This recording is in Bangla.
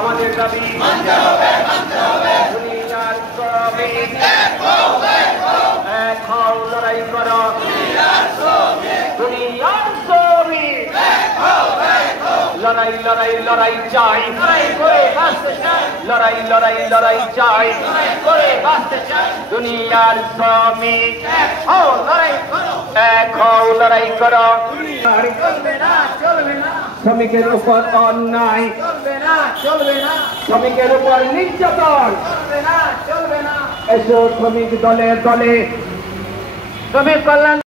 আমাদের দাবি দুনিয়ার শ্রমিক এক হও লড়াই করো দুনিয়ার শ্রমিক লড়াই লড়াই লড়াই চাই লড়াই লড়াই লড়াই চাই দুনিয়ার শ্রমিক হও লড়াই করো এক হও লড়াই করো শ্রমিকের উপর অন্যায় শ্রমিকের উপর নির্যাতন এসো শ্রমিক দলে দলে শ্রমিক কল্যাণ